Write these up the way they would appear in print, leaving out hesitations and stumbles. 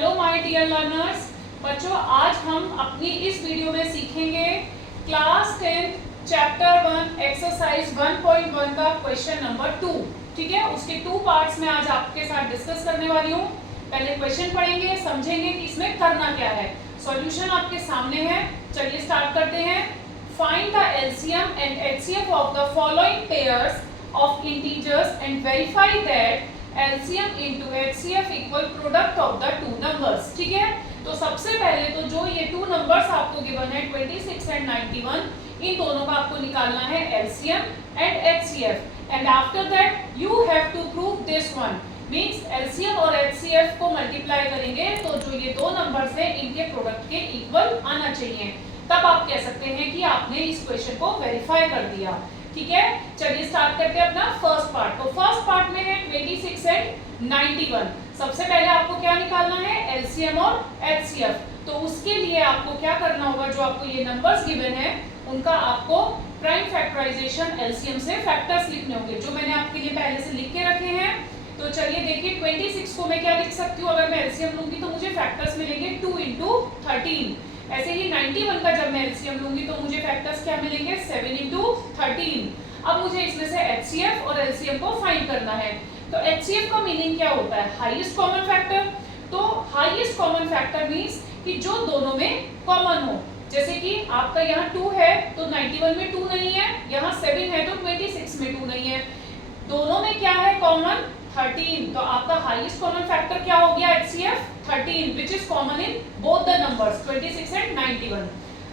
Hello my dear learners. बच्चों, आज हम अपनी इस वीडियो में सीखेंगे क्लास 10 चैप्टर 1 एक्सरसाइज 1.1 का क्वेश्चन नंबर 2। ठीक है, उसके 2 पार्ट्स में आज आपके साथ डिस्कस करने वाली हूँ। पहले क्वेश्चन पढ़ेंगे, समझेंगे कि इसमें करना क्या है। सॉल्यूशन आपके सामने है, चलिए स्टार्ट करते हैं। Find the LCM and HCF of the following pairs of integers and verify that LCM into HCF equal product of the two numbers. ठीक है, तो सबसे पहले तो जो ये 2 नंबर्स आपको गिवन है 26 एंड 91, इन दोनों का आपको निकालना है LCM and HCF and after that you have to prove this one. Means LCM और HCF को मल्टीप्लाई करेंगे तो जो ये 2 नंबर्स हैं इनके प्रोडक्ट के इक्वल आना चाहिए, तब आप कह सकते हैं कि आपने इस क्वेश्चन को वेरीफाई कर दिया। ठीक है, चलिए स्टार्ट करते हैं अपना फर्स्ट पार्ट। तो फर्स्ट पार्ट में है 26 एंड 91। सबसे पहले आपको क्या निकालना है, LCM और HCF। तो उसके लिए आपको क्या करना होगा, जो आपको ये नंबर्स गिवन है उनका आपको प्राइम फैक्टराइजेशन LCM से फैक्टर्स लिखने होंगे, जो मैंने आपके लिए पहले से लिख के रखे हैं। तो चलिए देखिए, 26 को मैं क्या लिख सकती हूँ, अगर मैं LCM लूंगी तो मुझे फैक्टर्स मिलेंगे 2 into 13। ऐसे ही 91 का जब मैं LCM लूंगी तो मुझे फैक्टर्स क्या मिलेंगे, 7 into 13। अब मुझे इसमें से HCF और LCM को फाइंड करना है। तो HCF का मीनिंग क्या होता है, हाईएस्ट कॉमन फैक्टर। तो हाईएस्ट कॉमन फैक्टर मींस कि जो दोनों में कॉमन हो। जैसे कि आपका यहाँ 2 है तो 91 में 2 नहीं है, यहाँ 7 है तो 26 में 2 नहीं है, दोनों में क्या है कॉमन, 13। तो आपका हाईएस्ट कॉमन फैक्टर क्या हो गया, HCF 13 which is common in both the numbers 26 and 91।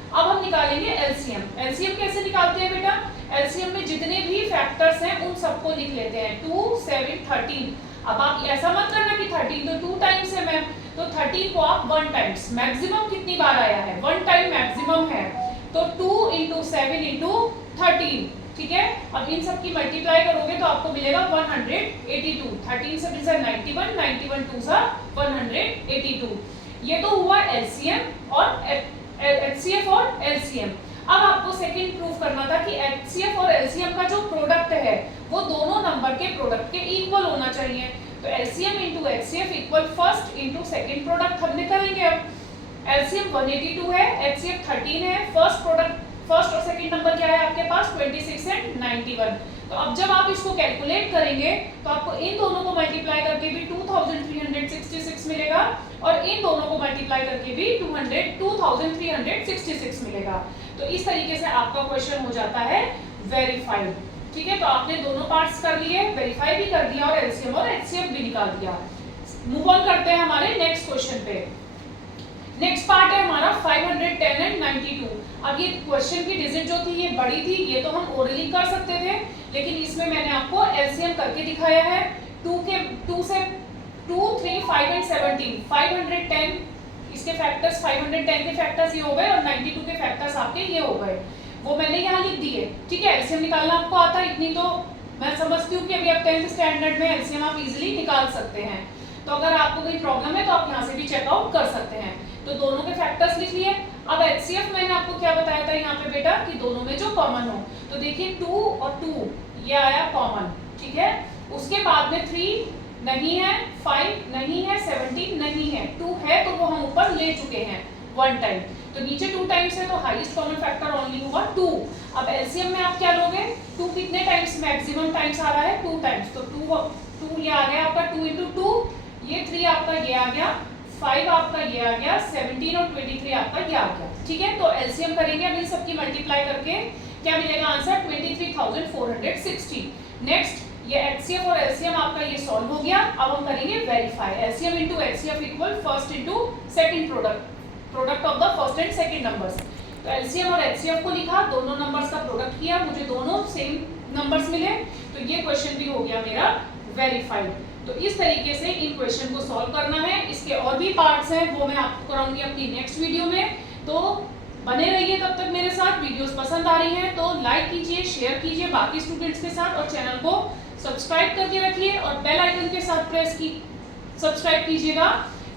अब हम निकालेंगे LCM। LCM कैसे निकालते हैं बेटा, LCM में जितने भी फैक्टर्स हैं उन सबको लिख लेते हैं, 2, 7, 13। अब आप ऐसा मत करना कि 13 तो 2 टाइम्स है मैम, तो 13 को आप 1 टाइम्स, मैक्सिमम कितनी बार आया है, 1 टाइम मैक्सिमम है, तो 2 into 7 into 13। ठीक है, अब इन सब की मल्टीप्लाई करोगे तो आपको मिलेगा 182। 13 से 91, 91 2 सा 182। ये तो हुआ LCM और HCF और LCM। अब आपको सेकंड प्रूफ करना था कि HCF और LCM का जो प्रोडक्ट है वो दोनों नंबर के प्रोडक्ट के इक्वल होना चाहिए। तो LCM into HCF equal first into second product हम निकालेंगे। अब LCM 182 है, HCF 13 है, फर्स्ट और सेकंड नंबर क्या है आपके पास, 26 एंड 91। तो अब जब आप इसको कैलकुलेट करेंगे तो आपको इन दोनों को मल्टीप्लाई करके भी 2366 मिलेगा और इन दोनों को मल्टीप्लाई करके भी 2366 मिलेगा। तो इस तरीके से आपका क्वेश्चन हो जाता है वेरीफाइड। ठीक है, तो आपने दोनों पार्ट्स कर लिए, वेरीफाई भी कर दिया और LCM और HCF भी निकाल दिया। मूव ऑन करते हैं हमारे नेक्स्ट क्वेश्चन पे। नेक्स्ट पार्ट है हमारा 510 एंड 92। अब ये क्वेश्चन की डिजिट जो थी ये बड़ी थी, ये तो हम ओरली कर सकते थे, लेकिन इसमें मैंने आपको LCM करके दिखाया है। 2 से 2, 3, 5 एंड 17, 510 इसके फैक्टर्स, 510 के फैक्टर्स ये हो गए और 92 के फैक्टर्स आपके ये हो गए, वो मैंने यहाँ लिख दिए। ठीक है, LCM निकालना आपको आता है, इतनी तो मैं समझती हूँ कि अभी आप 10th स्टैंडर्ड में LCM आप इजिली निकाल सकते हैं। तो अगर आपको कोई प्रॉब्लम है तो आप यहाँ से भी चेकआउट कर सकते हैं। तो दोनों के फैक्टर्स लिख लिए। अब HCF मैंने आपको क्या बताया था यहाँ पे बेटा, कि दोनों में जो कॉमन हो। तो देखिए 2 और 2 ये आया कॉमन। ठीक है, उसके बाद में 3 नहीं है, 5 नहीं है, 17 नहीं है, 2 है तो वो हम ऊपर ले चुके हैं 1 टाइम। तो नीचे 2 टाइम्स है तो हाईएस्ट कॉमन फैक्टर ओनली हुआ 2। अब LCM में आप क्या लोगे, 2 कितने टाइम्स मैक्सिमम टाइम्स आ रहा है, 2 टाइम्स। तो 2 ये आ गया आपका 2 into 2, ये 3 आपका ये आ गया, 5 आपका ये आ गया, 17 और 23 आपका ये आ गया। ठीक है, तो LCM करेंगे अब इन सबकी मल्टीप्लाई करके क्या मिलेगा आंसर, 23,460। नेक्स्ट ये HCF और LCM आपका ये सॉल्व हो गया। अब हम करेंगे verify. LCM into HCF equal first into second product of the first and second numbers. तो LCM और HCF को लिखा, दोनों नंबर्स का प्रोडक्ट किया, मुझे दोनों सेम नंबर्स मिले, तो ये क्वेश्चन भी हो गया मेरा वेरीफाइड। तो इस तरीके से इन क्वेश्चन को सॉल्व करना है। इसके और भी पार्ट्स हैं, वो मैं आपको कराऊंगी अपनी नेक्स्ट वीडियो में। तो बने रहिए तब तक मेरे साथ। वीडियोस पसंद आ रही हैं तो लाइक कीजिए, शेयर कीजिए बाकी स्टूडेंट्स के साथ, और चैनल को सब्सक्राइब करके रखिए और बेल आइकन के साथ सब्सक्राइब कीजिएगा,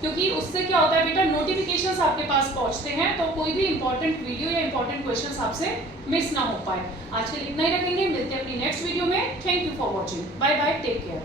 क्योंकि उससे क्या होता है बेटा, नोटिफिकेशंस आपके पास पहुंचते हैं तो कोई भी इंपॉर्टेंट वीडियो या इंपॉर्टेंट क्वेश्चंस आपसे मिस ना हो पाए। आज के लिए इतना ही रखेंगे, मिलते हैं अपनी नेक्स्ट वीडियो में। Thank you for watching, bye bye, take care.